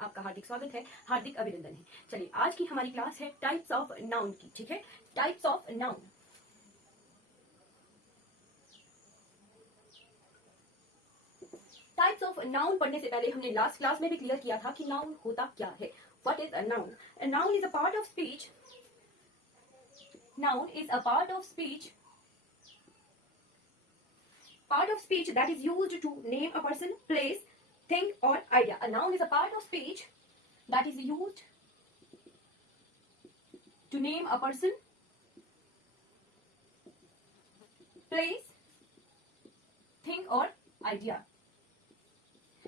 आपका हार्दिक स्वागत है, हार्दिक अभिनंदन है। चलिए आज की हमारी क्लास है टाइप्स ऑफ नाउन की, ठीक है। Types of noun. Types of noun पढ़ने से पहले हमने लास्ट क्लास में भी क्लियर किया था कि नाउन होता क्या है। What is a noun? A noun is a part of speech. Noun is a part of speech that is used to name a person, place, thing or idea. A noun is a part of speech that is used to name a person, place, thing or idea.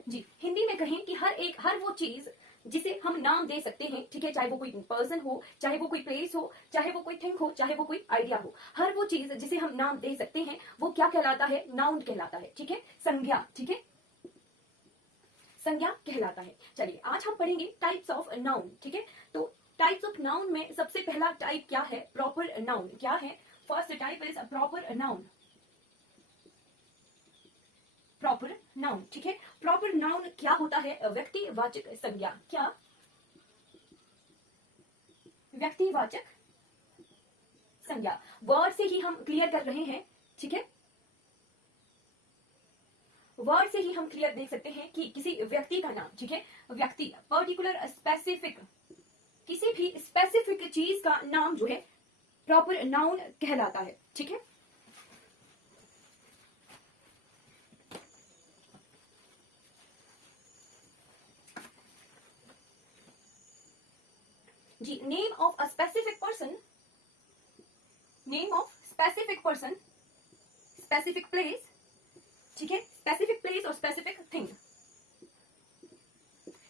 जी, हिंदी में कहें कि हर वो चीज जिसे हम नाम दे सकते हैं, ठीक है, चाहे वो कोई पर्सन हो, चाहे वो कोई प्लेस हो, चाहे वो कोई थिंग हो, चाहे वो कोई आइडिया हो, हर वो चीज जिसे हम नाम दे सकते हैं वो क्या कहलाता है? नाउन कहलाता है, ठीक है, संज्ञा, ठीक है, संज्ञा कहलाता है। चलिए आज हम पढ़ेंगे टाइप्स ऑफ नाउन, ठीक है। तो टाइप्स ऑफ नाउन में सबसे पहला टाइप क्या है? Proper noun. क्या है? First type is proper noun. Proper noun, ठीक है। प्रॉपर नाउन क्या होता है? व्यक्तिवाचक संज्ञा। क्या? व्यक्तिवाचक संज्ञा। वर्ड से ही हम क्लियर कर रहे हैं, ठीक है। वर्ड से ही हम क्लियर देख सकते हैं कि किसी व्यक्ति का नाम, ठीक है, व्यक्ति, पर्टिकुलर, स्पेसिफिक, किसी भी स्पेसिफिक चीज का नाम जो है प्रॉपर नाउन कहलाता है, ठीक है। जी, name of a specific person, name of specific person, specific place, ठीक है, स्पेसिफिक प्लेस और स्पेसिफिक थिंग।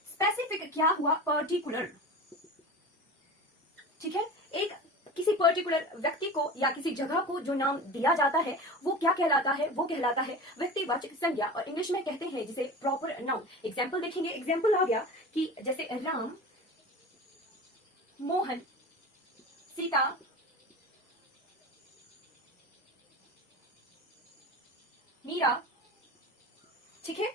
स्पेसिफिक क्या हुआ? पर्टिकुलर, ठीक है। एक किसी पर्टिकुलर व्यक्ति को या किसी जगह को जो नाम दिया जाता है वो क्या कहलाता है? वो कहलाता है व्यक्तिवाचक संज्ञा, और इंग्लिश में कहते हैं जिसे प्रॉपर नाउन। एग्जाम्पल देखेंगे। एग्जाम्पल आ गया कि जैसे राम, मोहन, सीता, मीरा, ठीक है।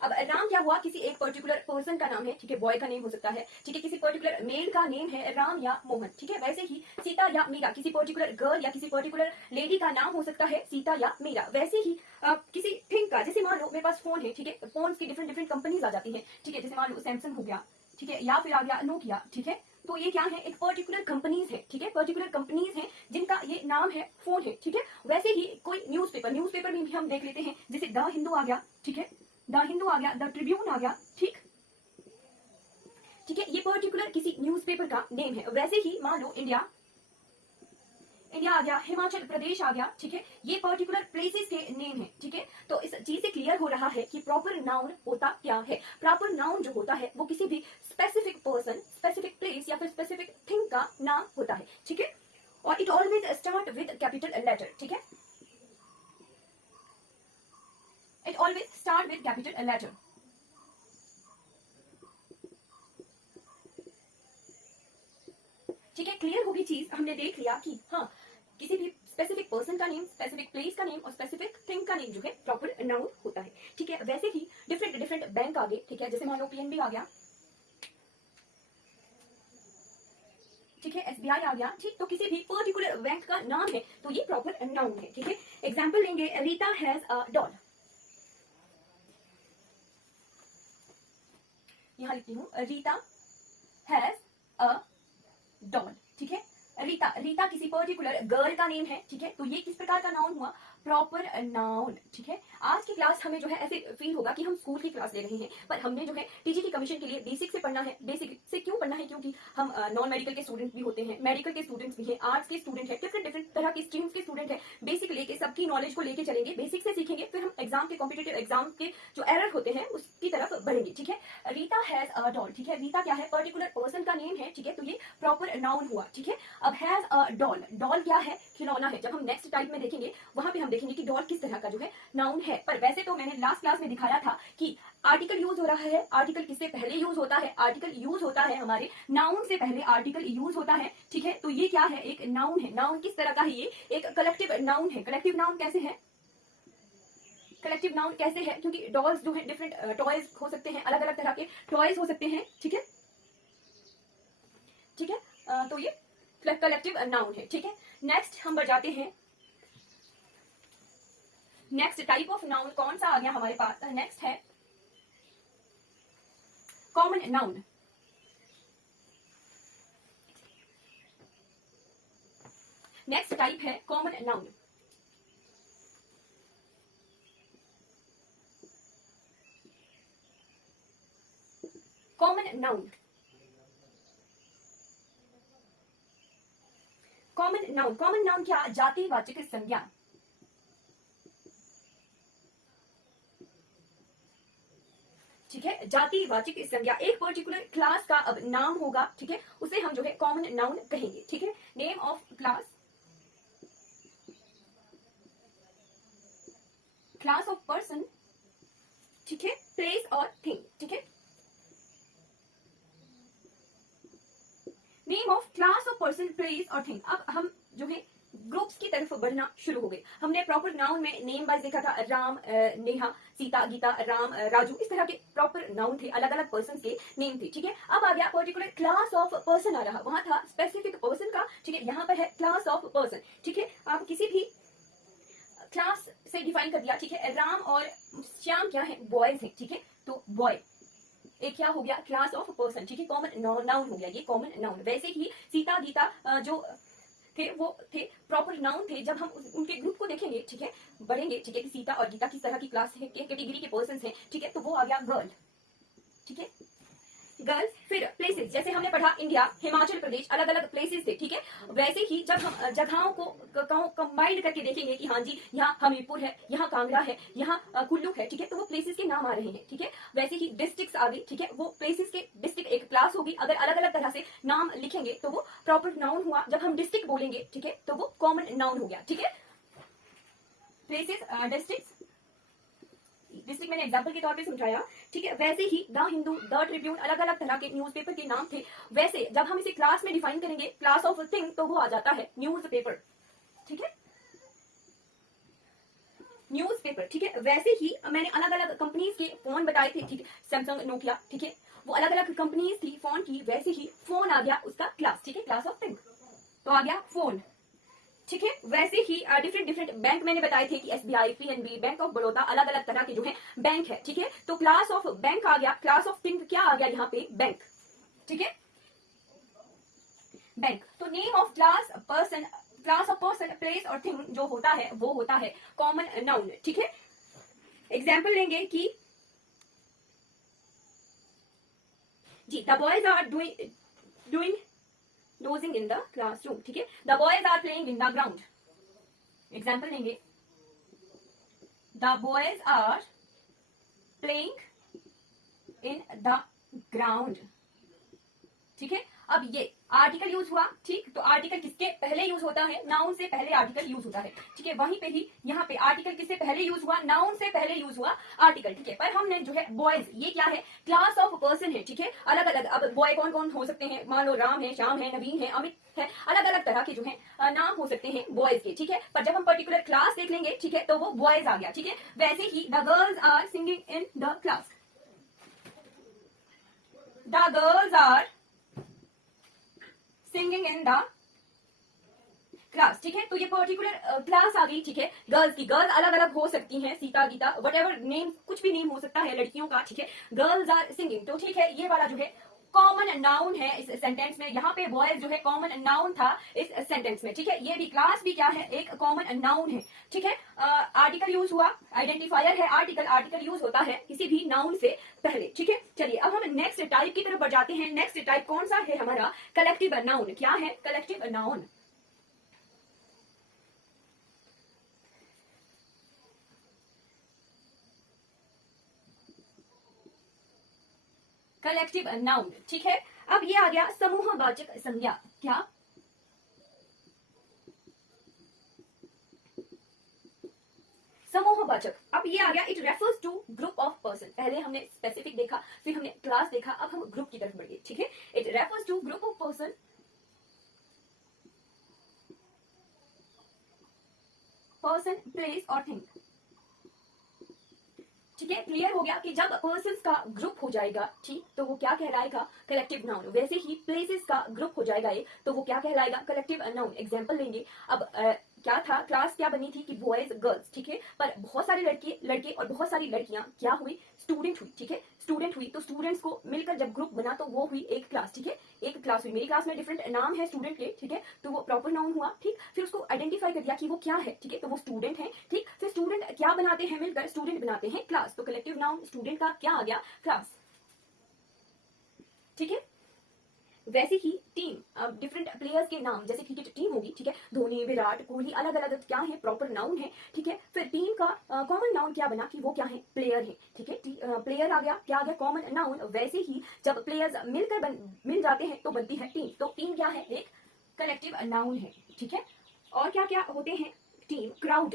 अब राम क्या हुआ? किसी एक पर्टिकुलर पर्सन का नाम है, ठीक है, बॉय का नेम हो सकता है, ठीक है, किसी पर्टिकुलर मेल का नेम है राम या मोहन, ठीक है। वैसे ही सीता या मीरा किसी पर्टिकुलर गर्ल या किसी पर्टिकुलर लेडी का नाम हो सकता है सीता या मीरा। वैसे ही किसी थिंग का, जैसे मान लो मेरे पास फोन है, ठीक है, फोन की डिफरेंट डिफरेंट कंपनीज आ जाती है, ठीक है, जैसे मान लो सैमसंग हो गया, ठीक है, या फिर आ गया नोकिया, ठीक है। तो ये क्या है? एक पर्टिकुलर कंपनीज है, ठीक है, पर्टिकुलर कंपनीज है जिनका ये नाम है, फोन है, ठीक है। वैसे ही कोई न्यूज़पेपर में भी हम देख लेते हैं, जैसे द हिंदू आ गया, ठीक है, द हिंदू आ गया, द ट्रिब्यून आ गया, ठीक है, ये पर्टिकुलर किसी न्यूज़पेपर का नेम है। वैसे ही मान लो इंडिया आ गया, हिमाचल प्रदेश आ गया, ठीक है, ये पर्टिकुलर प्लेसेस के नेम है, ठीक है। तो इस चीज से क्लियर हो रहा है कि प्रॉपर नाउन होता क्या है। प्रॉपर नाउन जो होता है वो किसी भी स्पेसिफिक पर्सन, स्पेसिफिक प्लेस या फिर स्पेसिफिक थिंग का नाम होता है, ठीक है। और it always start with capital letter, ठीक है, it always start with capital letter. ठीक है, क्लियर होगी चीज। हमने देख लिया कि हाँ, किसी भी स्पेसिफिक पर्सन का नेम, स्पेसिफिक प्लेस का नेम और स्पेसिफिक थिंग का नेम जो है प्रॉपर नाउन होता है, ठीक है। वैसे ही डिफरेंट डिफरेंट बैंक आ गए, ठीक है, जैसे मान लो पीएनबी आ गया, ठीक है, एसबीआई आ गया, ठीक। तो किसी भी पर्टिकुलर बैंक का नाम है तो ये प्रॉपर नाउन है, ठीक है। एग्जाम्पल लेंगे, रीता हैज अ डॉल। यहां लिखती हूँ, रीता हैज अ डॉल, ठीक है। रीता किसी पर्टिकुलर गर्ल का नेम है, ठीक है। तो ये किस प्रकार का नाउन हुआ? प्रॉपर नाउन, ठीक है। आज की क्लास हमें जो है ऐसे फील होगा कि हम स्कूल की क्लास ले रहे हैं, पर हमने जो है टीजीटी कमीशन के लिए बेसिक से पढ़ना है। बेसिक से क्यों पढ़ना है? क्योंकि हम नॉन मेडिकल के स्टूडेंट भी होते हैं, मेडिकल के स्टूडेंट्स भी हैं, आर्ट्स के स्टूडेंट है, डिफरेंट डिफरेंट तरह के स्ट्रीम्स के स्टूडेंट है। बेसिक लेके सबकी नॉलेज को लेके चलेंगे, बेसिक से सीखेंगे, फिर हम एग्जाम के, कॉम्पिटेटिव एग्जाम के जो एरर होते हैं उसकी तरफ बढ़ेंगे, ठीक है। रीता हैज अ डॉल, ठीक है, रीता क्या है? पर्टिकुलर पर्सन का नेम है, ठीक है, तो ये प्रॉपर नाउन हुआ, ठीक है। अब हैज अ डॉल, डॉल क्या है? खिलौना है। जब हम नेक्स्ट टाइप में देखेंगे वहां पे हम देखेंगे कि डॉल किस तरह का जो है नाउन है। पर वैसे तो मैंने लास्ट क्लास में दिखाया था कि आर्टिकल यूज हो रहा है। आर्टिकल किससे पहले यूज होता है? आर्टिकल यूज होता है हमारे नाउन से पहले आर्टिकल यूज होता है, ठीक है। तो ये क्या है? एक नाउन है। नाउन किस तरह का है? ये एक कलेक्टिव नाउन है। कलेक्टिव नाउन कैसे है? कलेक्टिव नाउन कैसे है, क्योंकि डॉल्स जो है डिफरेंट टॉयज हो सकते हैं, अलग अलग तरह के टॉयज हो सकते हैं, ठीक है, ठीक है। तो ये कलेक्टिव नाउन है, ठीक है। नेक्स्ट हम बढ़ जाते हैं, नेक्स्ट टाइप ऑफ नाउन कौन सा आ गया हमारे पास, नेक्स्ट है कॉमन नाउन। नेक्स्ट टाइप है common noun. Common noun, common noun, common noun क्या, जातिवाचक संज्ञा, ठीक है, जातिवाचक संज्ञा। एक पर्टिकुलर क्लास का अब नाम होगा, ठीक है, उसे हम जो है कॉमन नाउन कहेंगे, ठीक है। Name of class, class of person, ठीक है, प्लेस और थिंग, ठीक है। Name of class of person, place और थिंग। अब हम जो है ग्रुप्स की तरफ बढ़ना शुरू हो गए। हमने प्रॉपर नाउन में नेम वाइज देखा था, राम, नेहा, सीता, गीता, राम, राजू, इस तरह के प्रॉपर नाउन थे, अलग अलग पर्सन के नेम थे, ठीक है। अब आ गया पर्टिकुलर क्लास ऑफ पर्सन आ रहा, वहां था स्पेसिफिक पर्सन का, ठीक है, यहाँ पर है क्लास ऑफ पर्सन, ठीक है। आप किसी भी क्लास से डिफाइन कर दिया, ठीक है। राम और श्याम क्या है, बॉयज है, ठीक है, तो बॉय एक क्या हो गया, क्लास ऑफ पर्सन, ठीक है, कॉमन नाउन हो गया, ये कॉमन नाउन। वैसे ही सीता, गीता जो थे वो थे प्रॉपर नाउन थे। जब हम उनके ग्रुप को देखेंगे, ठीक है, बढ़ेंगे, ठीक है, कि सीता और गीता किस तरह की क्लास है, कैटेगरी के पर्सन हैं, ठीक है, तो वो आ गया गर्ल, ठीक है, गर्ल्स। फिर प्लेसेस, जैसे हमने पढ़ा इंडिया, हिमाचल प्रदेश, अलग अलग प्लेसेस थे, ठीक है। वैसे ही जब हम जगहों को कंबाइंड करके देखेंगे कि हाँ जी यहाँ हमीरपुर है, यहाँ कांगड़ा है, यहाँ कुल्लू है, ठीक है, तो वो प्लेसेस के नाम आ रहे हैं, ठीक है। वैसे ही डिस्ट्रिक्ट्स आ गई, ठीक है, वो प्लेसेस के डिस्ट्रिक्ट एक क्लास होगी। अगर अलग अलग तरह से नाम लिखेंगे तो वो प्रॉपर नाउन हुआ। जब हम डिस्ट्रिक्ट बोलेंगे, ठीक है, तो वो कॉमन नाउन हो गया, ठीक है। प्लेसेस, डिस्ट्रिक्ट, डिस्ट्रिक्ट मैंने एग्जाम्पल के तौर पे समझाया, ठीक है। वैसे ही द हिंदू, द ट्रिब्यून, अलग अलग तरह के न्यूज़पेपर के नाम थे। वैसे जब हम इसे क्लास में डिफाइन करेंगे, क्लास ऑफ थिंग, तो वो आ जाता है न्यूज़पेपर, ठीक है, न्यूज़पेपर, ठीक है। वैसे ही मैंने अलग अलग कंपनीज के फोन बताए थे, ठीक है, सैमसंग, नोकिया, ठीक है, वो अलग अलग कंपनीज थी फोन की। वैसे ही फोन आ गया उसका क्लास, ठीक है, क्लास ऑफ थिंग, तो आ गया फोन, ठीक है। वैसे ही डिफरेंट डिफरेंट बैंक मैंने बताए थे कि SBI, PNB, bank of Baroda, अलग अलग तरह के जो है बैंक है, ठीक है। तो क्लास ऑफ बैंक आ गया, क्लास ऑफ थिंग क्या आ गया यहाँ पे, बैंक, ठीक है, बैंक। तो name of class, person, class of person, place और थिंग जो होता है वो होता है कॉमन नाउन, ठीक है। एग्जाम्पल लेंगे कि जी the boys are doing dozing in the classroom, ठीक है, the boys are playing in the ground। Example लेंगे, the boys are playing in the ground, ठीक है। अब ये आर्टिकल यूज हुआ, ठीक, तो आर्टिकल किसके पहले यूज होता है, नाउन से पहले आर्टिकल यूज होता है, ठीक है। वहीं पे ही यहाँ पे आर्टिकल किससे पहले यूज हुआ, नाउन से पहले यूज हुआ आर्टिकल, ठीक है। पर हमने जो है बॉयज, ये क्या है, क्लास ऑफ पर्सन है, ठीक है। अलग अलग, अब बॉय कौन कौन हो सकते हैं, मान लो राम है, श्याम है, नवीन है, अमित है, अलग अलग तरह के जो है नाम हो सकते हैं बॉयज के, ठीक है। पर जब हम पर्टिकुलर क्लास देख लेंगे, ठीक है, तो वो बॉयज आ गया, ठीक है। वैसे ही the girls are singing in the class, the girls are singing in the class, ठीक है। तो ये पर्टिकुलर क्लास आ गई, ठीक है, गर्ल्स की। गर्ल्स अलग अलग हो सकती हैं, Sita, Gita, whatever name, कुछ भी नेम हो सकता है लड़कियों का, ठीक है। गर्ल्स आर सिंगिंग, तो ठीक है, ये वाला जो है कॉमन नाउन है इस सेंटेंस में। यहाँ पे बॉयज जो है कॉमन नाउन था इस सेंटेंस में, ठीक है। ये भी क्लास भी क्या है, एक कॉमन नाउन है, ठीक है। आर्टिकल यूज हुआ, आइडेंटिफायर है आर्टिकल, आर्टिकल यूज होता है किसी भी नाउन से पहले, ठीक है। चलिए अब हम नेक्स्ट टाइप की तरफ बढ़ जाते हैं। नेक्स्ट टाइप कौन सा है हमारा, कलेक्टिव नाउन। क्या है कलेक्टिव नाउन, कलेक्टिव नाउन, ठीक है। अब ये आ गया समूहवाचक संज्ञा। क्या, समूहवाचक। अब ये आ गया, it refers to group of person. पहले हमने स्पेसिफिक देखा, फिर हमने क्लास देखा, अब हम ग्रुप की तरफ बढ़िए, ठीक है। It refers to group of person, person, place और थिंग, ठीक है, क्लियर हो गया कि जब पर्सन्स का ग्रुप हो जाएगा, ठीक, तो वो क्या कहलाएगा, कलेक्टिव नाउन। वैसे ही प्लेसेस का ग्रुप हो जाएगा ये, तो वो क्या कहलाएगा, कलेक्टिव नाउन। एग्जांपल लेंगे, अब क्या था, क्लास क्या बनी थी कि बॉयज गर्ल्स, ठीक है, पर बहुत सारे लड़के और बहुत सारी लड़कियां क्या हुई, स्टूडेंट हुई, ठीक है, स्टूडेंट हुई, तो स्टूडेंट्स को मिलकर जब ग्रुप बना तो वो हुई एक क्लास, ठीक है, एक क्लास हुई। मेरी क्लास में डिफरेंट नाम है स्टूडेंट के, ठीक है, तो वो प्रॉपर नाउन हुआ, ठीक। फिर उसको आइडेंटिफाई कर दिया कि वो क्या है, ठीक है, तो वो स्टूडेंट है, ठीक। फिर स्टूडेंट क्या बनाते हैं मिलकर, स्टूडेंट बनाते हैं क्लास, तो कलेक्टिव नाउन स्टूडेंट का क्या आ गया, क्लास, ठीक है। वैसे ही टीम, अब डिफरेंट प्लेयर्स के नाम, जैसे क्रिकेट टीम होगी, ठीक है, धोनी, विराट कोहली, अलग अलग क्या है, प्रॉपर नाउन है, ठीक है। फिर टीम का कॉमन नाउन क्या बना कि वो क्या है, प्लेयर है, ठीक है, प्लेयर आ गया, क्या आ गया, कॉमन नाउन। वैसे ही जब प्लेयर्स मिल जाते हैं तो बनती है टीम, तो टीम क्या है, एक कलेक्टिव नाउन है, ठीक है। और क्या क्या होते हैं टीम, क्राउड,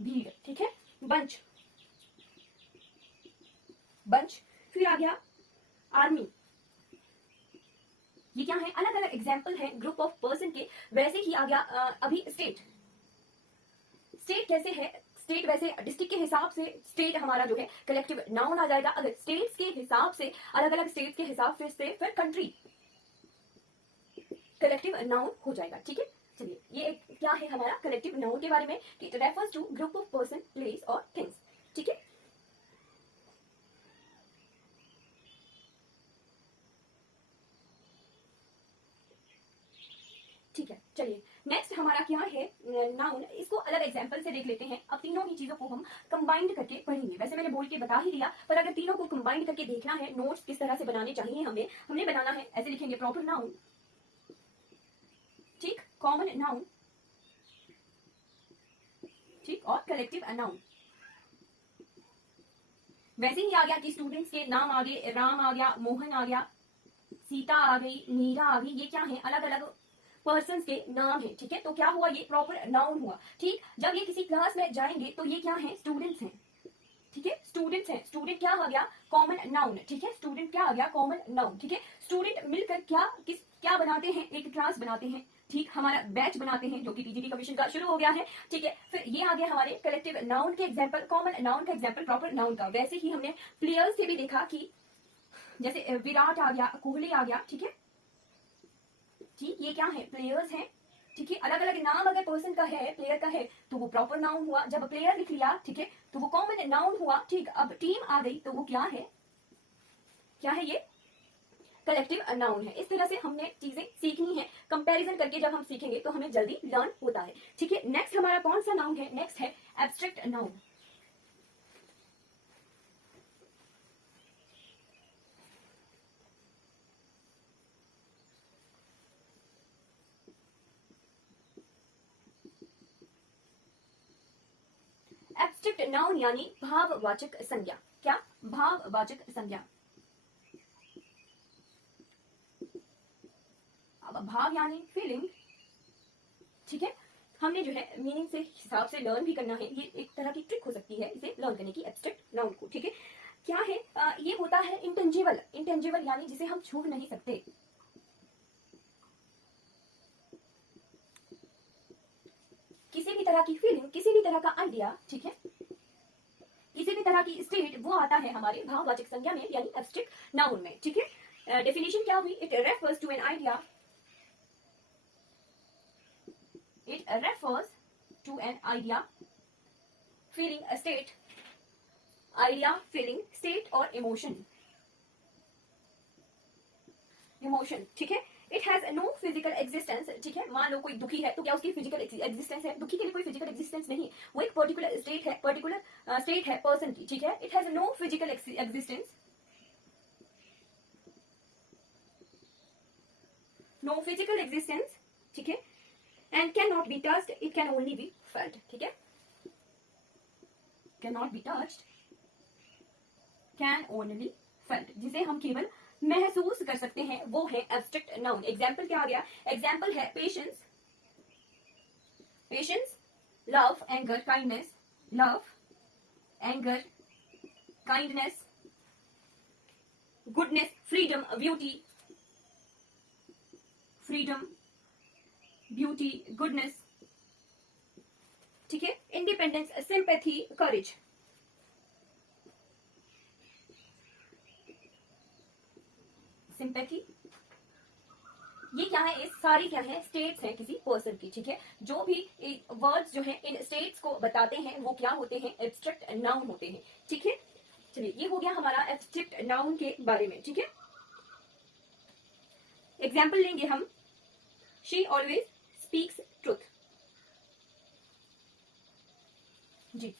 भीड़, ठीक है, बंच, फिर आ गया आर्मी, ये क्या है, अलग अलग एग्जाम्पल है ग्रुप ऑफ पर्सन के। वैसे ही आ गया अभी स्टेट कैसे है, स्टेट वैसे डिस्ट्रिक्ट के हिसाब से स्टेट हमारा जो है कलेक्टिव नाउन आ जाएगा। अगर स्टेट्स के हिसाब से, अलग अलग स्टेट्स के हिसाब से फिर कंट्री कलेक्टिव नाउन हो जाएगा, ठीक है। चलिए, ये क्या है हमारा कलेक्टिव नाउन के बारे में, it refers to group of person, place और थिंग्स, ठीक है। ठीक है, चलिए नेक्स्ट हमारा क्या है, नाउन। इसको अलग एग्जांपल से देख लेते हैं। अब तीनों ही चीजों को हम कंबाइंड करके पढ़ेंगे। वैसे मैंने बोल के बता ही दिया, पर अगर तीनों को कंबाइंड करके देखना है, नोट्स किस तरह से बनाने चाहिए हमने बनाना है, ऐसे लिखेंगे, प्रॉपर नाउन, ठीक, कॉमन नाउन, ठीक, और कलेक्टिव नाउन। वैसे ही आ गया कि स्टूडेंट्स के नाम आ गए, राम आ गया, मोहन आ गया, सीता आ गई, मीरा आ गई, ये क्या है, अलग अलग पर्सन के नाम है, ठीक है। तो क्या हुआ, ये प्रॉपर नाउन हुआ, ठीक। जब ये किसी क्लास में जाएंगे तो ये क्या है, स्टूडेंट्स हैं, ठीक है, स्टूडेंट्स हैं। स्टूडेंट क्या आ गया, कॉमन नाउन, ठीक है, स्टूडेंट क्या आ गया, कॉमन नाउन, ठीक है। स्टूडेंट मिलकर क्या बनाते हैं, एक क्लास बनाते हैं, ठीक, हमारा बैच बनाते हैं, जो कि पीजीटी कमीशन का शुरू हो गया है, ठीक है। फिर ये आ गया हमारे कलेक्टिव नाउन के एग्जाम्पल, कॉमन नाउन का एग्जाम्पल, प्रॉपर नाउन का। वैसे ही हमने प्लेयर्स से भी देखा कि जैसे विराट आ गया, कोहली आ गया, ठीक है, ठीक, ये क्या है, प्लेयर्स हैं, ठीक है। अलग अलग नाम अगर पर्सन का है, प्लेयर का है, तो वो प्रॉपर नाउन हुआ। जब प्लेयर लिख लिया, ठीक है, तो वो कॉमन नाउन हुआ, ठीक। अब टीम आ गई तो वो क्या है ये कलेक्टिव नाउन है। इस तरह से हमने चीजें सीखनी है, कंपैरिजन करके जब हम सीखेंगे तो हमें जल्दी लर्न होता है, ठीक है। नेक्स्ट हमारा कौन सा नाउन है, नेक्स्ट है एब्स्ट्रैक्ट नाउन। एब्स्ट्रैक्ट नाउन यानी भाववाचक संज्ञा, क्या, भाववाचक संज्ञा। अब भाव यानी फीलिंग, ठीक है। हमने जो है मीनिंग से हिसाब से लर्न भी करना है, ये एक तरह की ट्रिक हो सकती है इसे लर्न करने की, एब्स्ट्रैक्ट नाउन को, ठीक है। क्या है, ये होता है इंटेंजिबल यानी जिसे हम छू नहीं सकते। किसी भी तरह की फीलिंग, किसी भी तरह का आइडिया, ठीक है, किसी भी तरह की स्टेट, वो आता है हमारे भाववाचक संज्ञा में यानी एब्स्ट्रैक्ट नाउन में, ठीक है। डेफिनेशन क्या हुई, it refers to an idea, it refers to an idea, feeling, a state, idea, feeling, state और emotion, ठीक है। It has no physical existence, ठीक है। मान लो कोई दुखी है तो क्या उसकी फिजिकल एग्जिस्टेंस है, दुखी के लिए कोई फिजिकल एग्जिस्टेंस नहीं, वो एक पर्टिकुलर स्टेट है पर्सन की, ठीक है। It has no physical existence, no physical existence, ठीक है। And can not be touched, it can only be felt, ठीक है। Can not be touched, can only felt, जिसे हम केवल महसूस कर सकते हैं, वो है एब्स्ट्रैक्ट नाउन। एग्जाम्पल क्या आ गया, एग्जाम्पल है patience, love, anger, kindness, love, anger, kindness, goodness, freedom, beauty, goodness, ठीक है। इंडिपेंडेंस, सिंपैथी, करेज, सिंपैथी। ये क्या है, इस सारी क्या है, स्टेट्स हैं किसी पर्सन की, ठीक है। जो भी वर्ड्स जो है इन स्टेट्स को बताते हैं वो क्या होते हैं, एब्स्ट्रैक्ट नाउन होते हैं, ठीक है। चलिए ये हो गया हमारा एब्स्ट्रैक्ट नाउन के बारे में, ठीक है। एग्जाम्पल लेंगे हम, शी ऑलवेज स्पीक्स ट्रूथ। जी,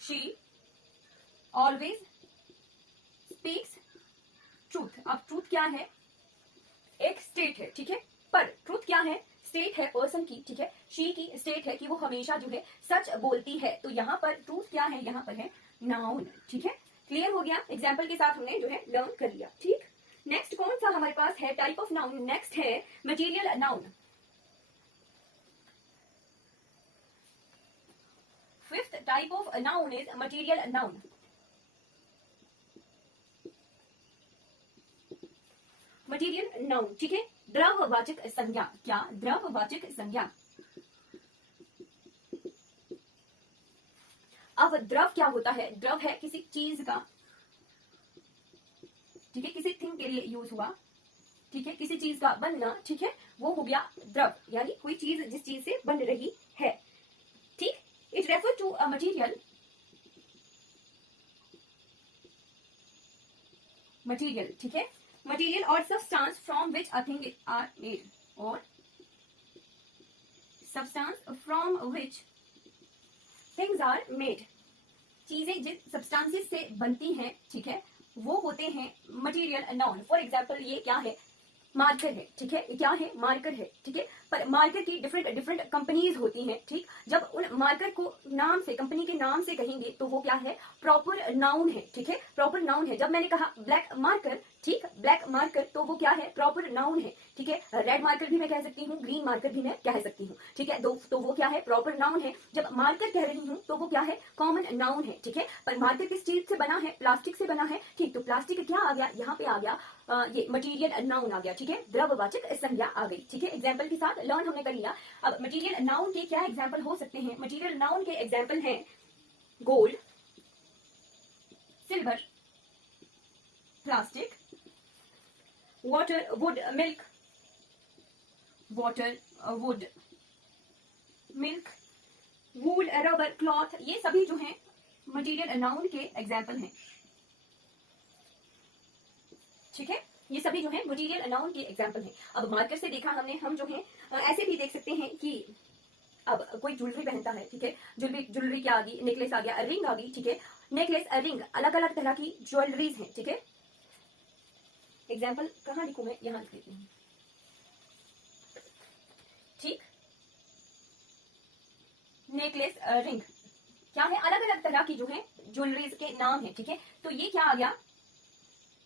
शी ऑलवेज स्पीक्स ट्रूथ। अब ट्रूथ क्या है, एक स्टेट है, ठीक है। पर ट्रूथ क्या है, स्टेट है पर्सन की, ठीक है। शी की स्टेट है कि वो हमेशा जो है सच बोलती है। तो यहाँ पर ट्रूथ क्या है, यहाँ पर है नाउन, ठीक है। क्लियर हो गया, एग्जाम्पल के साथ हमने जो है लर्न कर लिया, ठीक। नेक्स्ट कौन सा हमारे पास है टाइप ऑफ नाउन, नेक्स्ट है material noun. Fifth type of noun is material noun. Material noun, ठीक है। द्रववाचक संज्ञा, क्या, द्रववाचक संज्ञा। अब द्रव क्या होता है, द्रव है किसी चीज का, ठीक है, किसी थिंग के लिए यूज हुआ, ठीक है, किसी चीज का बनना, ठीक है, वो हो गया द्रव, यानी कोई चीज जिस चीज से बन रही है, ठीक। It refer to a material, material, ठीक है, मटीरियल और substance from which a thing are made, और substance from which things are made. चीजें जिस सब्सटेंसेस से बनती हैं, ठीक है, वो होते हैं मटेरियल नाउन। फॉर एग्जांपल ये क्या है, मार्कर है, ठीक है, क्या है, मार्कर है, ठीक है। पर मार्कर की डिफरेंट डिफरेंट कंपनीज होती हैं, ठीक। जब उन मार्कर को नाम से, कंपनी के नाम से कहेंगे तो वो क्या है, प्रॉपर नाउन है, ठीक है, प्रॉपर नाउन है। जब मैंने कहा ब्लैक मार्कर, ठीक, ब्लैक मार्कर, तो वो क्या है, प्रॉपर नाउन है, ठीक है। रेड मार्कर भी मैं कह सकती हूँ, ग्रीन मार्कर भी मैं कह सकती हूँ, ठीक है। तो वो क्या है, प्रॉपर नाउन है। जब मार्कर कह रही हूँ तो वो क्या है, कॉमन नाउन है, ठीक है। पर मार्कर किस चीज से बना है, प्लास्टिक से बना है, ठीक। तो प्लास्टिक क्या आ गया, यहाँ पे आ गया ये मटेरियल नाउन आ गया, ठीक है, द्रववाचक संज्ञा आ गई, ठीक है। एग्जाम्पल के साथ लर्न हमने कर लिया। अब मटेरियल नाउन के क्या एग्जाम्पल हो सकते हैं, मटेरियल नाउन के एग्जाम्पल हैं gold, silver, plastic, water, would, milk, water, would, milk, wool, rubber, cloth, ये सभी जो हैं मटेरियल नाउन के एग्जाम्पल हैं, ठीक है। ये सभी जो है मटेरियल नाउन के एग्जाम्पल हैं। अब मार्कर से देखा हमने, हम जो है ऐसे भी देख सकते हैं कि अब कोई ज्वेलरी पहनता है, ठीक है, ज्वेलरी क्या आ गई, नेकलेस आ गया, रिंग आ गई, ठीक है, नेकलेस, रिंग, अलग अलग तरह की ज्वेलरीज हैं, ठीक है। एग्जाम्पल कहाँ लिखूं मैं, यहाँ लिख देती हूँ, ठीक। नेकलेस, रिंग, क्या है, अलग अलग तरह की जो है ज्वेलरीज के नाम है, ठीक है। तो ये क्या आ गया,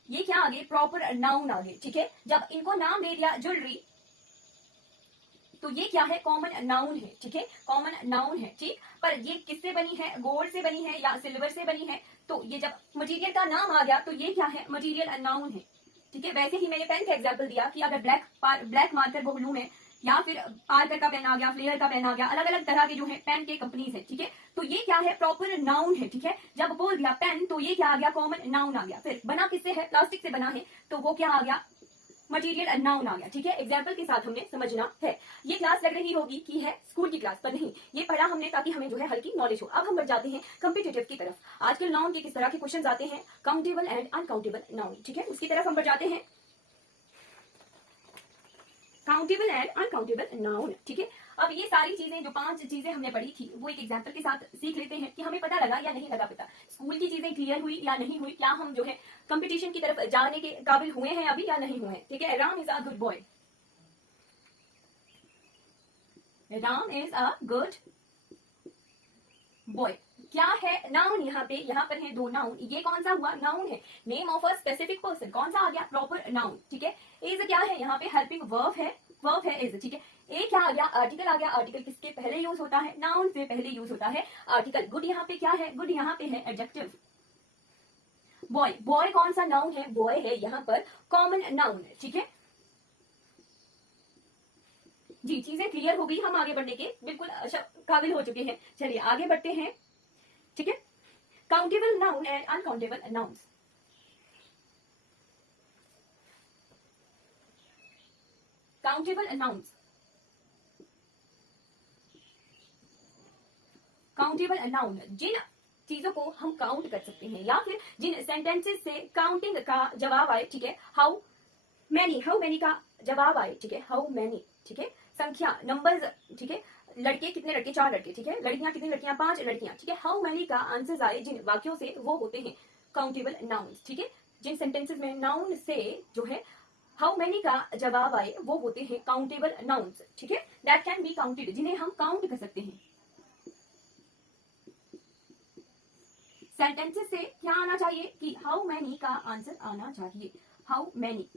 ये क्या आ गए, प्रॉपर नाउन आ गए, ठीक है। जब इनको नाम दे दिया ज्वेलरी, तो ये क्या है, कॉमन नाउन है, ठीक है, कॉमन नाउन है, ठीक। पर ये किससे बनी है, गोल्ड से बनी है या सिल्वर से बनी है, तो ये जब मटेरियल का नाम आ गया तो ये क्या है, मटेरियल नाउन है, ठीक है। वैसे ही मैंने पेन का एग्जाम्पल दिया कि अगर ब्लैक मार्कर बोलूं मैं, या फिर पार्कर का पेन आ गया, फ्लेयर का पेन आ गया, अलग अलग तरह के जो है पेन के कंपनीज है, ठीक है। तो ये क्या है, प्रॉपर नाउन है, ठीक है। जब बोल दिया पेन तो ये क्या आ गया, कॉमन नाउन आ गया। फिर बना किससे है, प्लास्टिक से बना है, तो वो क्या आ गया, मटेरियल नाउन आ गया, ठीक है। एग्जाम्पल के साथ हमने समझना है। ये क्लास लग रही होगी कि है स्कूल की क्लास, पर नहीं, ये पढ़ा हमने ताकि हमें जो है हल्की नॉलेज हो। अब हम बढ़ जाते हैं कॉम्पिटिटिव की तरफ। आजकल नाउन के किस तरह के क्वेश्चन आते हैं, काउंटेबल एंड अनकाउंटेबल नाउन, ठीक है, उसकी तरफ हम बढ़ जाते हैं। काउंटेबल एंड अनकाउंटेबल नाउन, ठीक है। अब ये सारी चीजें जो 5 चीजें हमने पढ़ी थी वो एक एग्जाम्पल के साथ सीख लेते हैं कि हमें पता लगा या नहीं लगा पता, स्कूल की चीजें क्लियर हुई या नहीं हुई, क्या हम जो है कंपटीशन की तरफ जाने के काबिल हुए हैं अभी या नहीं हुए हैं, ठीक है। Ram is a good boy, Ram is a good boy, क्या है, नाउन। यहाँ पर है 2 नाउन, ये कौन सा हुआ, नाउन है, name of a specific person, कौन सा आ गया, प्रॉपर नाउन, ठीक है। इज क्या है, यहाँ पे हेल्पिंग वर्ब है इज, ठीक है। ए क्या आ गया, आर्टिकल आ गया, आर्टिकल किसके पहले यूज होता है, नाउन से पहले यूज होता है आर्टिकल। गुड यहाँ पे क्या है, गुड यहाँ पे है एडजेक्टिव। बॉय, बॉय कौन सा नाउन है, बॉय है यहाँ पर कॉमन नाउन है, ठीक है जी। चीजें क्लियर हो गई, हम आगे बढ़ने के बिल्कुल काबिल हो चुके हैं। चलिए आगे बढ़ते हैं, ठीक है। Countable noun and uncountable nouns. Countable nouns, countable noun जिन चीजों को हम काउंट कर सकते हैं या फिर जिन सेंटेंसेस से काउंटिंग का जवाब आए, ठीक है। हाउ मैनी का जवाब आए, ठीक है, हाउ मैनी, ठीक है, संख्या नंबर्स, ठीक है, लड़के कितने लड़के, 4 लड़के, ठीक है, लड़कियां कितनी लड़कियां, 5 लड़कियां, ठीक है, हाउ मैनी का आंसर्स आए जिन वाक्यों से वो होते हैं काउंटेबल नाउन्स, ठीक है। जिन सेंटेंसेस में नाउन से जो है हाउ मैनी का जवाब आए वो होते हैं काउंटेबल नाउन्स, ठीक है, दैट कैन बी काउंटेड, जिन्हें हम काउंट कर सकते हैं। सेंटेंसेस से क्या आना चाहिए कि हाउ मैनी का आंसर आना चाहिए, हाउ मैनी।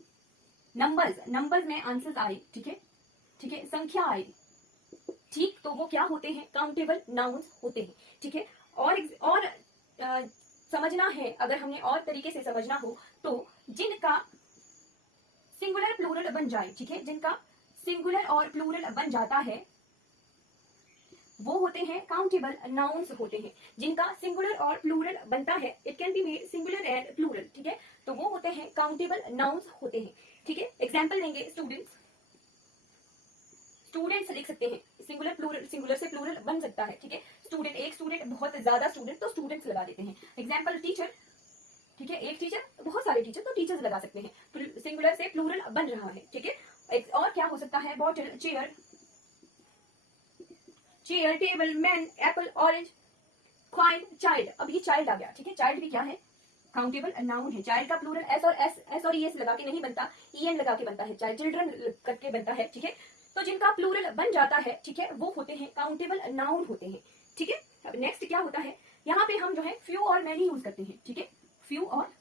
नंबर्स में आंसर्स आए, ठीक है, ठीक है, संख्या आई, ठीक, तो वो क्या होते हैं, काउंटेबल नाउन्स होते हैं, ठीक है। और समझना है, अगर हमने और तरीके से समझना हो तो जिनका सिंगुलर प्लूरल बन जाए, ठीक है, जिनका सिंगुलर और प्लूरल बन जाता है वो होते हैं काउंटेबल नाउन्स होते हैं। जिनका सिंगुलर और प्लूरल बनता है, it can be made singular and plural, ठीक है, तो वो होते हैं काउंटेबल नाउन्स होते हैं, ठीक है। एग्जाम्पल लेंगे, स्टूडेंट्स लिख सकते हैं, सिंगुलर प्लूरल, सिंगुलर से प्लूरल बन सकता है, ठीक है। स्टूडेंट, एक स्टूडेंट, बहुत ज्यादा स्टूडेंट तो स्टूडेंट्स लगा देते हैं। एग्जाम्पल टीचर, ठीक है, एक टीचर, बहुत सारे टीचर तो टीचर्स लगा सकते हैं, सिंगुलर से प्लूरल बन रहा है, ठीक है। और क्या हो सकता है, bottle, chair, table, man, Apple, orange, coin, child. अब ये चाइल्ड आ गया, ठीक है, चाइल्ड भी क्या है, काउंटेबल नाउन है। चाइल्ड का प्लूरल एस और ईएस लगा के नहीं बनता, ईएन लगा के बनता है, चाइल्ड, चिल्ड्रन करके बनता है, ठीक है। तो जिनका प्लूरल बन जाता है, ठीक है, वो होते हैं काउंटेबल नाउन होते हैं, ठीक है। अब नेक्स्ट क्या होता है, यहाँ पे हम जो है फ्यू और मैनी यूज करते हैं, ठीक है, फ्यू और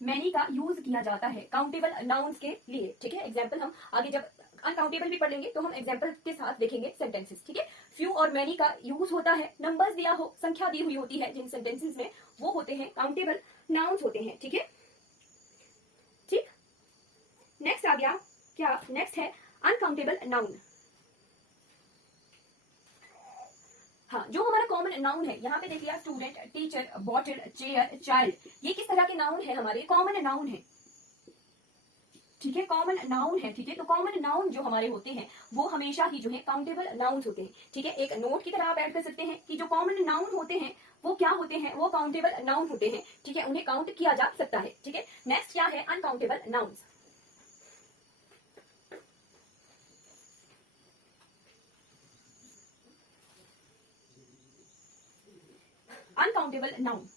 मैनी का यूज किया जाता है काउंटेबल नाउन्स के लिए, ठीक है। एग्जाम्पल हम आगे जब अनकाउंटेबल भी पढ़ लेंगे तो हम एग्जाम्पल के साथ देखेंगे सेंटेंसेस, ठीक है। फ्यू और मैनी का यूज होता है, नंबर्स दिया हो, संख्या दी हुई होती है जिन सेंटेंसेस में, वो होते हैं काउंटेबल नाउन्स होते हैं, ठीक है, ठीक। नेक्स्ट आ गया, क्या नेक्स्ट है, अनकाउंटेबल नाउन। हाँ, जो हमारा कॉमन नाउन है, यहाँ पे देख लिया, student, teacher, bottle, chair, child, ये किस तरह के नाउन है, हमारे कॉमन नाउन है, ठीक है, कॉमन नाउन है, ठीक है। तो कॉमन नाउन जो हमारे होते हैं वो हमेशा ही जो है काउंटेबल नाउन्स होते हैं, ठीक है। एक नोट की तरह आप ऐड कर सकते हैं कि जो कॉमन नाउन होते हैं वो क्या होते हैं, वो काउंटेबल नाउन होते हैं, ठीक है, उन्हें काउंट किया जा सकता है, ठीक है। नेक्स्ट क्या है, uncountable nouns. Uncountable noun,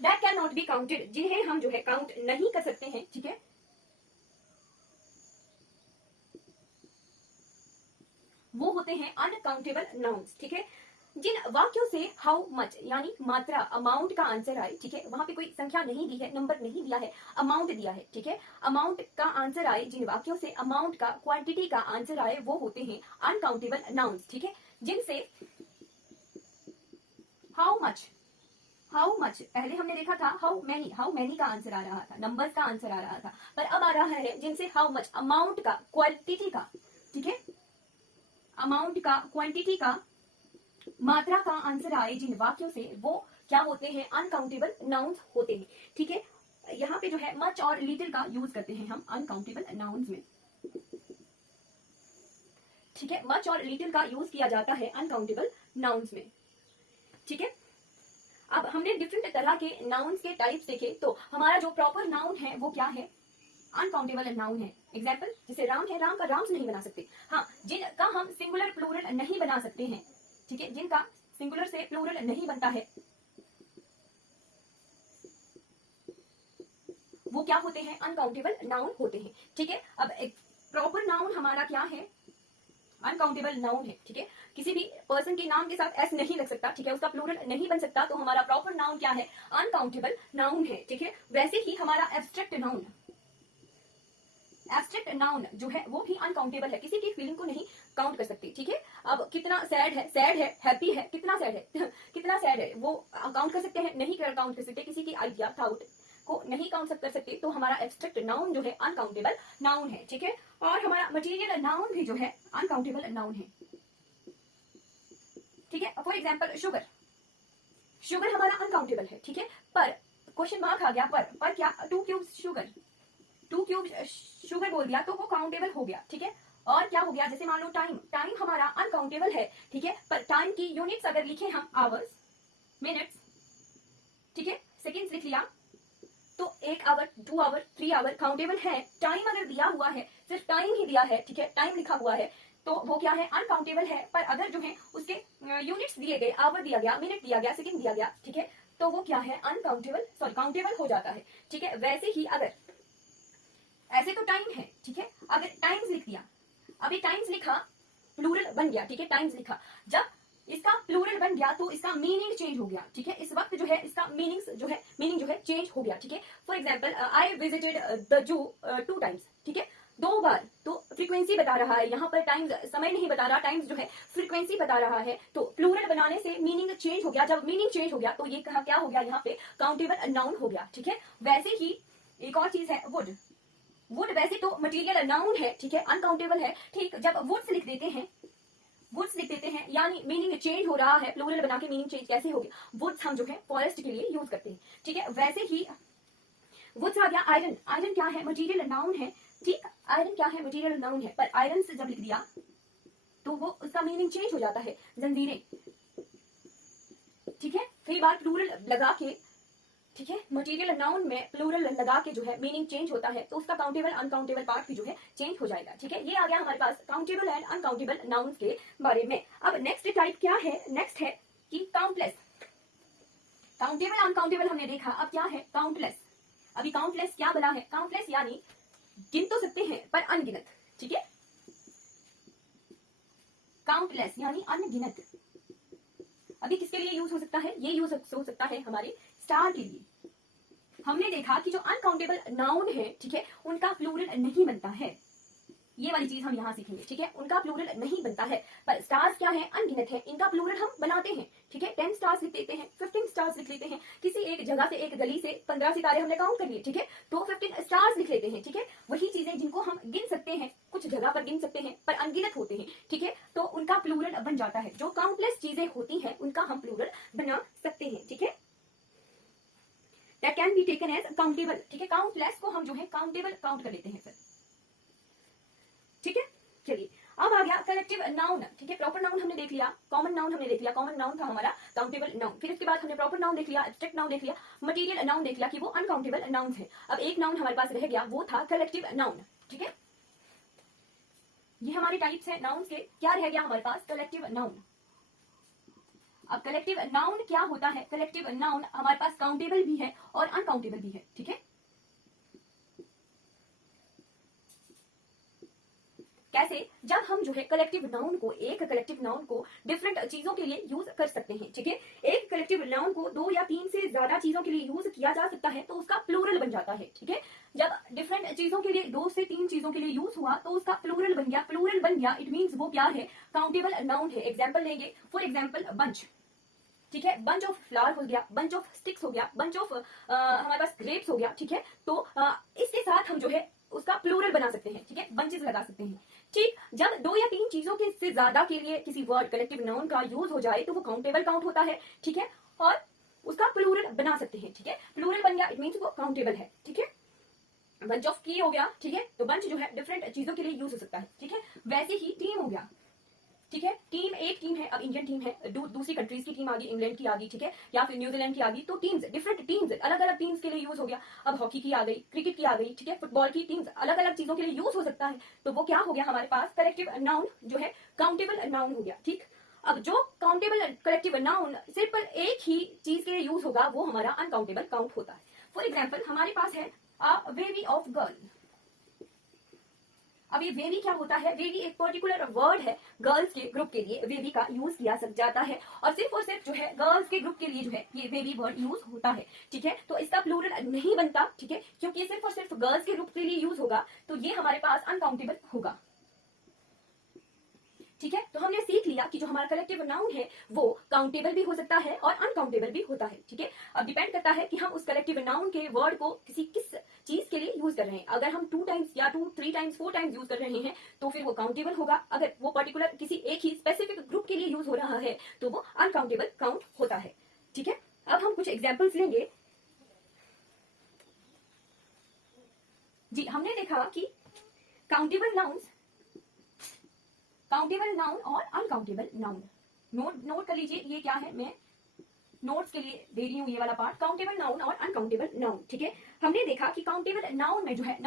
that can not be counted, जिन्हें हम जो है काउंट नहीं कर सकते हैं, ठीक है। वो होते हैं अनकाउंटेबल नाउन्स, ठीक है। जिन वाक्यों से हाउ मच यानी मात्रा, अमाउंट का आंसर आए, ठीक है, वहां पे कोई संख्या नहीं दी है, नंबर नहीं दिया है, अमाउंट दिया है, ठीक है, अमाउंट का आंसर आए, जिन वाक्यों से अमाउंट का, क्वांटिटी का आंसर आए, वो होते हैं अनकाउंटेबल नाउन्स, ठीक है। जिनसे हाउ मच पहले हमने देखा था, हाउ मैनी का आंसर आ रहा था, नंबर्स का आंसर आ रहा था, पर अब आ रहा है जिनसे हाउ मच, अमाउंट का, क्वांटिटी का, ठीक है, अमाउंट का, क्वांटिटी का, मात्रा का आंसर आए जिन वाक्यों से, वो क्या होते हैं, अनकाउंटेबल नाउन्स होते हैं, ठीक है। यहाँ पे जो है मच और लिटिल का यूज करते हैं हम अनकाउंटेबल नाउन्स में, ठीक है, मच और लिटिल का यूज किया जाता है अनकाउंटेबल नाउन्स में, ठीक है। अब हमने डिफरेंट तरह के नाउन्स के टाइप्स देखे, तो हमारा जो प्रॉपर नाउन है वो क्या है, अनकाउंटेबल नाउन है। एग्जाम्पल, जैसे राम है, राम का राम्स नहीं बना सकते, हाँ, जिनका हम सिंगुलर प्लूरल नहीं बना सकते हैं, ठीक है, जिनका सिंगुलर से प्लूरल नहीं बनता है, वो क्या होते हैं, अनकाउंटेबल नाउन होते हैं, ठीक है। अब एक प्रॉपर नाउन हमारा क्या है, अनकाउंटेबल नाउन है, ठीक है। किसी भी पर्सन के नाम के साथ एस नहीं लग सकता, ठीक है, उसका प्लूरल नहीं बन सकता, तो हमारा प्रॉपर नाउन क्या है, अनकाउंटेबल नाउन है, ठीक है। वैसे ही हमारा एब्स्ट्रैक्ट नाउन जो है वो भी अनकाउंटेबल है, किसी की फीलिंग को नहीं काउंट कर सकते, ठीक है। अब कितना सैड है, हैप्पी है, कितना सैड है वो काउंट कर सकते हैं, नहीं काउंट कर सकते, किसी की आइडिया, थाउट को नहीं काउंट कर सकते, तो हमारा एब्स्ट्रैक्ट नाउन जो है अनकाउंटेबल नाउन है, ठीक है। और हमारा मटेरियल नाउन भी जो है अनकाउंटेबल नाउन है, ठीक है। फॉर एग्जाम्पल शुगर, शुगर हमारा अनकाउंटेबल है, ठीक है, पर क्वेश्चन मार्क आ गया, पर क्या 2 क्यूब शुगर, 2 क्यूब शुगर बोल दिया तो वो काउंटेबल हो गया, ठीक है। और क्या हो गया, जैसे मान लो टाइम, टाइम हमारा अनकाउंटेबल है, ठीक है, पर टाइम की यूनिट्स अगर लिखे हम आवर्स, मिनट्स, ठीक है, सेकेंड्स लिख लिया, तो 1 आवर, 2 आवर, 3 आवर काउंटेबल है। टाइम अगर दिया हुआ है, सिर्फ टाइम ही दिया है, ठीक है, टाइम लिखा हुआ है, तो वो क्या है, अनकाउंटेबल है। पर अगर जो है उसके यूनिट्स दिए गए, आवर दिया गया, मिनट दिया गया, सेकंड दिया गया, ठीक है, तो वो क्या है, अनकाउंटेबल, सॉरी काउंटेबल हो जाता है, ठीक है। वैसे ही अगर ऐसे तो टाइम है, ठीक है, अगर टाइम्स लिख दिया, अभी टाइम्स लिखा, प्लूरल बन गया, ठीक है, टाइम्स लिखा, जब इसका प्लूरल बन गया तो इसका मीनिंग चेंज हो गया, ठीक है। इस वक्त जो है इसका मीनिंग जो है चेंज हो गया, ठीक है। For example I visited the zoo 2 times, ठीक है, 2 बार, तो फ्रीक्वेंसी बता रहा है, यहाँ पर टाइम्स समय नहीं बता रहा, टाइम्स जो है फ्रीक्वेंसी बता रहा है, तो प्लूरल बनाने से मीनिंग चेंज हो गया। जब मीनिंग चेंज हो गया तो ये कहा क्या हो गया, यहाँ पे काउंटेबल नाउन हो गया, ठीक है। वैसे ही एक और चीज है वुड, वुड वैसे तो मटेरियल नाउन है, ठीक है, अनकाउंटेबल है, ठीक। जब वुड्स लिख देते हैं, वुड्स लिख देते हैं, यानी मीनिंग चेंज हो रहा है, प्लूरल बना के मीनिंग चेंज कैसे हो गया, वुड्स हम जो है फॉरेस्ट के लिए यूज करते हैं, ठीक है। वैसे ही वुड्स आ गया आयरन, आयरन क्या है, मटेरियल नाउन है, ठीक, आयरन क्या है, मटेरियल नाउन है, पर आयरन से जब लिख दिया तो वो उसका मीनिंग चेंज हो जाता है, जंजीरें, ठीक है। कई बार प्लूरल लगा के, ठीक है, मटेरियल नाउन में प्लूरल लगा के जो है मीनिंग चेंज होता है, तो उसका काउंटेबल अनकाउंटेबल पार्ट भी जो है चेंज हो जाएगा, ठीक है। ये आ गया हमारे पास काउंटेबल एंड अनकाउंटेबल नाउन्स के बारे में। अब नेक्स्ट टाइप क्या है, नेक्स्ट है कि काउंटलेस। काउंटेबल अनकाउंटेबल हमने देखा, अब क्या है काउंटलेस। अभी काउंटलेस क्या बना है, काउंटलेस यानी गिन तो सकते हैं पर अनगिनत, ठीक है, काउंटलेस यानी अनगिनत। अभी किसके लिए यूज हो सकता है, ये यूज हो सकता है हमारे स्टार के लिए। हमने देखा कि जो अनकाउंटेबल नाउन है, ठीक है, उनका प्लूरल नहीं बनता है, ये वाली चीज हम यहाँ सीखेंगे, ठीक है, उनका प्लूरल नहीं बनता है। पर स्टार्स क्या है, अनगिनत है, इनका प्लूरल हम बनाते हैं, ठीक है। 10 स्टार्स लिख देते हैं, 15 स्टार्स लिख लेते हैं, किसी एक जगह से, एक गली से 15 सितारे हमने काउंट कर लिए, ठीक है, तो 15 स्टार्स लिख लेते हैं, ठीक है। वही चीजें जिनको हम गिन सकते हैं, कुछ जगह पर गिन सकते हैं पर अनगिनत होते हैं, ठीक है, तो उनका प्लूरल बन जाता है। जो काउंटलेस चीजें होती हैं उनका हम प्लूरल बना सकते हैं, ठीक है। That can be taken as countable, ठीक है, काउंटलेस को हम जो है काउंटेबल काउंट कर लेते हैं फिर, ठीक है। चलिए अब आ गया कलेक्टिव नाउन, ठीक है, प्रॉपर नाउन हमने देख लिया, कॉमन नाउन हमने देख लिया, कॉमन नाउन था हमारा काउंटेबल नाउन, फिर उसके बाद हमने प्रॉपर नाउन देख लिया, एब्स्ट्रैक्ट नाउन देख लिया, मटेरियल नाउन देख लिया कि वो अनकाउंटेबल नाउन है। अब एक नाउन हमारे पास रह गया, वो था कलेक्टिव नाउन, ठीक है। ये हमारे टाइप्स है नाउन के, क्या रह गया हमारे पास, कलेक्टिव नाउन। अब कलेक्टिव नाउन क्या होता है, कलेक्टिव नाउन हमारे पास काउंटेबल भी है और अनकाउंटेबल भी है, ठीक है। कैसे, जब हम जो है कलेक्टिव नाउन को, एक कलेक्टिव नाउन को डिफरेंट चीजों के लिए यूज कर सकते हैं, ठीक है। एक कलेक्टिव नाउन को 2 या 3 से ज्यादा चीजों के लिए यूज किया जा सकता है तो उसका प्लूरल बन जाता है, ठीक है। जब डिफरेंट चीजों के लिए 2 से 3 चीजों के लिए यूज हुआ तो उसका प्लूरल बन गया, प्लूरल बन गया, इट मीन्स वो क्या है, काउंटेबल नाउन है। एग्जाम्पल लेंगे, फॉर एग्जाम्पल बंच, ठीक है, बंच ऑफ फ्लावर हो गया, बंच ऑफ स्टिक्स हो गया, बंच ऑफ हमारे पास ग्रेप्स हो गया, ठीक है। तो इसके साथ हम जो है उसका प्लूरल बना सकते हैं, ठीक है, बंचेस लगा सकते हैं, ठीक। जब 2 या 3 चीजों के से ज्यादा के लिए किसी वर्ड कलेक्टिव नाउन का यूज हो जाए तो वो काउंटेबल काउंट होता है, ठीक है, और उसका प्लूरल बना सकते हैं, ठीक है। प्लूरल बन गया, इट मीन्स वो काउंटेबल है, ठीक है। बंच ऑफ की हो गया, ठीक है, तो बंच जो है डिफरेंट चीजों के लिए यूज हो सकता है, ठीक है। वैसे ही टीम हो गया, ठीक है, टीम एक टीम है, अब इंडियन टीम है, दूसरी कंट्रीज की टीम आ गई, इंग्लैंड की आ गई, ठीक है, या फिर न्यूजीलैंड की आ गई, तो टीम्स, डिफरेंट टीम्स, अलग अलग टीम्स के लिए यूज हो गया। अब हॉकी की आ गई, क्रिकेट की आ गई, ठीक है, फुटबॉल की टीम्स, अलग अलग चीजों के लिए यूज हो सकता है, तो वो क्या हो गया हमारे पास, कलेक्टिव नाउन जो है काउंटेबल नाउन हो गया, ठीक। अब जो काउंटेबल कलेक्टिव नाउन सिर्फ एक ही चीज के लिए यूज होगा वो हमारा अनकाउंटेबल काउंट होता है। फॉर एग्जाम्पल हमारे पास है वेवी ऑफ गर्ल। अब ये वेवी क्या होता है, वेवी एक पर्टिकुलर वर्ड है, गर्ल्स के ग्रुप के लिए वेवी का यूज किया जाता है, और सिर्फ जो है गर्ल्स के ग्रुप के लिए जो है ये वेवी वर्ड यूज होता है, ठीक है। तो इसका प्लूरल नहीं बनता, ठीक है, क्योंकि ये सिर्फ और सिर्फ गर्ल्स के ग्रुप के लिए यूज होगा, तो ये हमारे पास अनकाउंटेबल होगा, ठीक है, तो हमने सीख लिया कि जो हमारा कलेक्टिव नाउन है वो काउंटेबल भी हो सकता है और अनकाउंटेबल भी होता है। ठीक है, अब डिपेंड करता है कि हम उस कलेक्टिव नाउन के वर्ड को किस चीज के लिए यूज कर रहे हैं। अगर हम 2 टाइम्स या 2, 3 टाइम्स, 4 टाइम्स यूज कर रहे हैं तो फिर वो काउंटेबल होगा। अगर वो पर्टिकुलर किसी एक ही स्पेसिफिक ग्रुप के लिए यूज हो रहा है तो वो अनकाउंटेबल काउंट होता है। ठीक है, अब हम कुछ एग्जाम्पल्स लेंगे। जी, हमने देखा कि काउंटेबल नाउन और अनकाउंटेबल नाउन। नोट कर लीजिए ये क्या है, मैं नोट्स के लिए दे रही हूँ ये वाला पार्ट, काउंटेबल नाउन और अनकाउंटेबल नाउन। ठीक है, हमने देखा कि काउंटेबल नाउन में जो है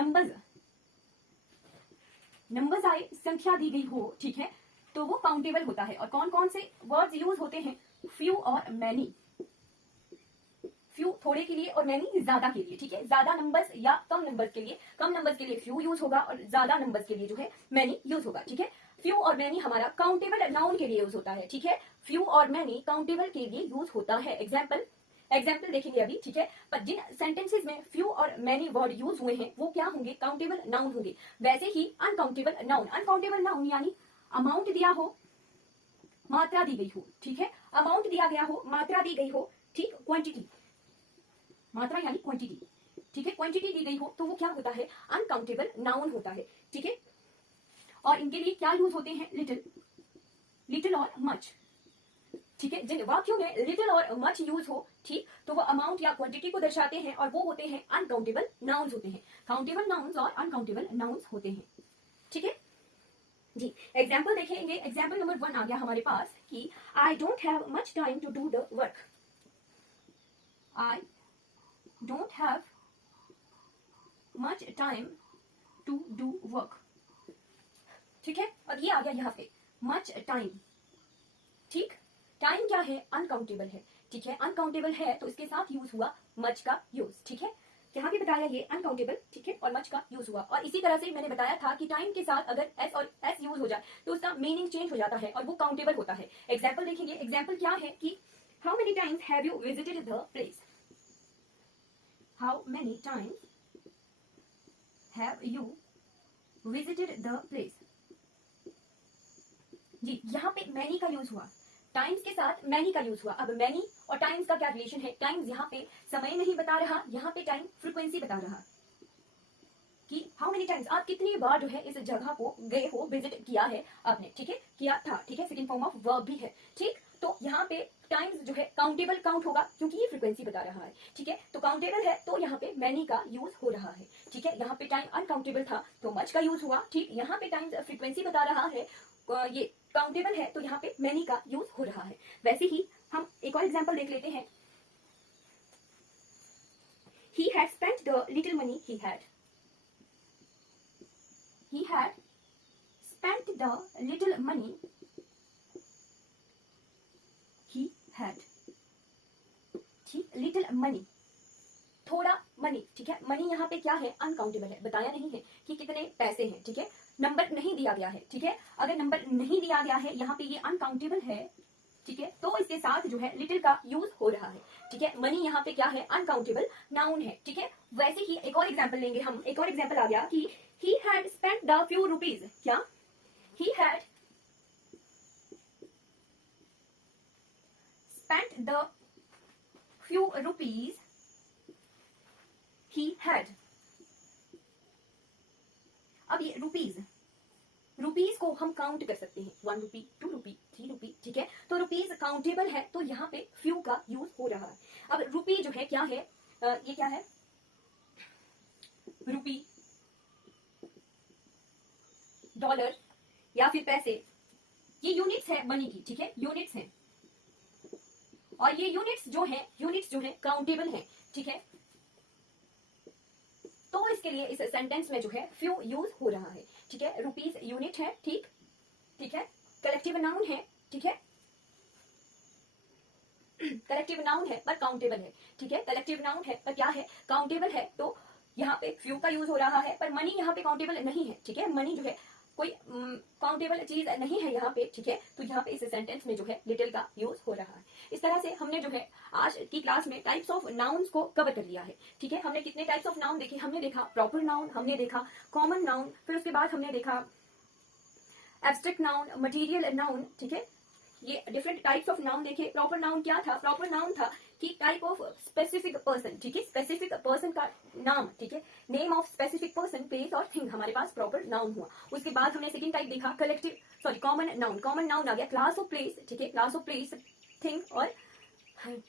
नंबर्स आए, संख्या दी गई हो, ठीक है, तो वो काउंटेबल होता है। और कौन कौन से वर्ड्स यूज होते हैं? फ्यू और मैनी। फ्यू थोड़े के लिए और मैनी ज्यादा के लिए। ठीक है, ज्यादा नंबर्स या कम नंबर्स के लिए, कम नंबर्स के लिए फ्यू यूज होगा और ज्यादा नंबर्स के लिए जो है मैनी यूज होगा। ठीक है, फ्यू और मैनी हमारा काउंटेबल नाउन के लिए यूज होता है। ठीक है, फ्यू और मैनी काउंटेबल के लिए यूज होता है। एग्जाम्पल देखेंगे अभी। ठीक है, पर जिन सेंटेंसेस में फ्यू और मैनी वर्ड यूज हुए हैं वो क्या होंगे? काउंटेबल नाउन होंगे। वैसे ही अनकाउंटेबल नाउन यानी अमाउंट दिया हो, मात्रा दी गई हो। ठीक है, अमाउंट दिया गया हो, मात्रा दी गई हो, ठीक, क्वांटिटी, मात्रा यानी क्वांटिटी। ठीक है, क्वांटिटी दी गई हो तो वो क्या होता है? अनकाउंटेबल नाउन होता है। ठीक है, और इनके लिए क्या यूज होते हैं? लिटिल और मच। ठीक है, जिन वाक्यों में लिटिल और मच यूज हो, ठीक, तो वो अमाउंट या क्वांटिटी को दर्शाते हैं और वो होते हैं अनकाउंटेबल नाउन्स होते हैं। काउंटेबल नाउन्स और अनकाउंटेबल नाउन्स होते हैं। ठीक है जी, एग्जाम्पल देखेंगे। एग्जाम्पल नंबर 1 आ गया हमारे पास कि I don't have much time to do the work. I don't have much time to do work. ठीक है, और ये आ गया यहाँ पे मच टाइम। ठीक, टाइम क्या है? अनकाउंटेबल है। ठीक है, अनकाउंटेबल है तो इसके साथ यूज हुआ मच का यूज। ठीक है, यहाँ भी बताया ये अनकाउंटेबल, ठीक है, और मच का यूज हुआ। और इसी तरह से मैंने बताया था कि टाइम के साथ अगर एस और एस यूज हो जाए तो उसका मीनिंग चेंज हो जाता है और वो काउंटेबल होता है। एग्जाम्पल देखेंगे। एग्जाम्पल क्या है कि how many times have you visited the place. How many times have you visited the place. जी, यहाँ पे मैनी का यूज हुआ, टाइम्स के साथ मैनी का यूज हुआ। अब मैनी और टाइम्स का क्या रिलेशन है? टाइम्स यहाँ पे समय नहीं बता रहा, यहाँ पे टाइम फ्रीक्वेंसी बता रहा कि हाउ मेनी टाइम्स, आप कितनी बार जो है इस जगह को गए हो, विजिट किया है आपने। ठीक है, किया था। ठीक है, सेकंड फॉर्म ऑफ वर्ब भी है। ठीक, तो यहाँ पे टाइम्स जो है काउंटेबल काउंट होगा क्योंकि ये फ्रीक्वेंसी बता रहा है। ठीक है, तो काउंटेबल है तो यहाँ पे मैनी का यूज हो रहा है। ठीक है, यहाँ पे टाइम अनकाउंटेबल था तो मच का यूज हुआ। ठीक, यहाँ पे टाइम्स फ्रीक्वेंसी बता रहा है, ये काउंटेबल है तो यहाँ पे मैनी का यूज हो रहा है। वैसे ही हम एक और एग्जांपल देख लेते हैं। He had spent the little money he had. He had spent the little money he had. ठीक, लिटिल मनी, थोड़ा मनी। ठीक है, मनी यहाँ पे क्या है? अनकाउंटेबल है, बताया नहीं है कि कितने पैसे हैं। ठीक है, नंबर नहीं दिया गया है। ठीक है, अगर नंबर नहीं दिया गया है, यहाँ पे ये अनकाउंटेबल है। ठीक है, तो इसके साथ जो है लिटिल का यूज हो रहा है। ठीक है, मनी यहाँ पे क्या है? अनकाउंटेबल नाउन है। ठीक है, वैसे ही एक और एग्जांपल लेंगे हम। एक और एग्जांपल आ गया कि he had spent the few rupees। क्या? he had spent the few rupees he had। अब ये रुपीज को हम काउंट कर सकते हैं, 1 रुपी, 2 रुपी, 3 रुपी। ठीक है, तो रुपीज काउंटेबल है तो यहाँ पे फ्यू का यूज हो रहा है। अब रुपी जो है क्या है? ये क्या है? रुपी, डॉलर या फिर पैसे, ये यूनिट्स है मनी की। ठीक है, यूनिट्स हैं और ये यूनिट्स जो है काउंटेबल है। ठीक है, तो इसके लिए इस सेंटेंस में जो है फ्यू यूज हो रहा है। ठीक है, रुपीज यूनिट है। ठीक है, कलेक्टिव नाउन है। ठीक है, कलेक्टिव नाउन है पर काउंटेबल है। ठीक है, कलेक्टिव नाउन है पर क्या है? काउंटेबल है। तो यहाँ पे फ्यू का यूज हो रहा है पर मनी यहाँ पे काउंटेबल नहीं है। ठीक है, मनी जो है कोई काउंटेबल चीज नहीं है यहाँ पे। ठीक है, तो यहाँ पे इस सेंटेंस में जो है लिटिल का यूज हो रहा है। इस तरह से हमने जो है आज की क्लास में टाइप्स ऑफ नाउन्स को कवर कर लिया है। ठीक है, हमने कितने टाइप्स ऑफ नाउन देखे? हमने देखा प्रॉपर नाउन, हमने देखा कॉमन नाउन, फिर उसके बाद हमने देखा एब्स्ट्रैक्ट नाउन, मटीरियल नाउन, ठीक है। ये डिफरेंट टाइप्स ऑफ नाउन देखे। प्रॉपर नाउन क्या था? प्रॉपर नाउन था कि टाइप ऑफ स्पेसिफिक पर्सन, ठीक है, स्पेसिफिक पर्सन का नाम, ठीक है, name of specific person, place और थिंग हमारे पास प्रॉपर नाउन हुआ। उसके बाद हमने सेकंड टाइप देखा collective, sorry common noun. Common noun आ गया क्लास ऑफ प्लेस, ठीक है, क्लास ऑफ प्लेस, थिंग और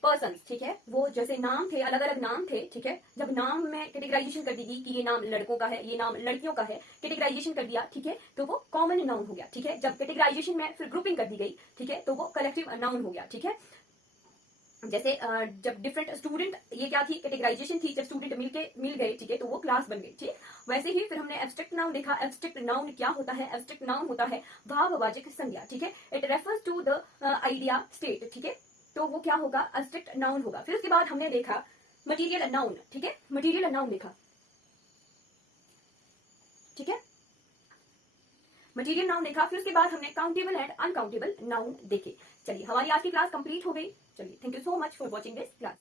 पर्सन, ठीक है। वो जैसे नाम थे, अलग अलग नाम थे, ठीक है। जब नाम में कैटेगराइजेशन कर दी गई कि ये नाम लड़कों का है, ये नाम लड़कियों का है, कैटेगराइजेशन कर दिया, ठीक है, तो वो कॉमन नाउन हो गया, ठीक है। जब कैटेगराइजेशन में फिर ग्रुपिंग कर दी गई, ठीक है, तो वो कलेक्टिव नाउन हो गया, ठीक है। जैसे जब डिफरेंट स्टूडेंट, ये क्या थी? कैटेगराइजेशन थी। जब स्टूडेंट मिल गए, ठीक है, तो वो क्लास बन गई, ठीक। वैसे ही फिर हमने एब्स्ट्रैक्ट नाउन देखा। एब्स्ट्रैक्ट नाउन क्या होता है? एब्स्ट्रैक्ट नाउन होता है भाववाचक संज्ञा, ठीक है। It refers to the idea state, ठीक है, तो वो क्या होगा? एब्स्ट्रैक्ट नाउन होगा। फिर उसके बाद हमने देखा मटीरियल नाउन, ठीक है, मटीरियल नाउन देखा, ठीक है, मटीरियल नाउन देखा। फिर उसके बाद हमने काउंटेबल एंड अनकाउंटेबल नाउन देखे। चलिए, हमारी आज की क्लास कंप्लीट हो गई। चलिए, thank you so much for watching this class.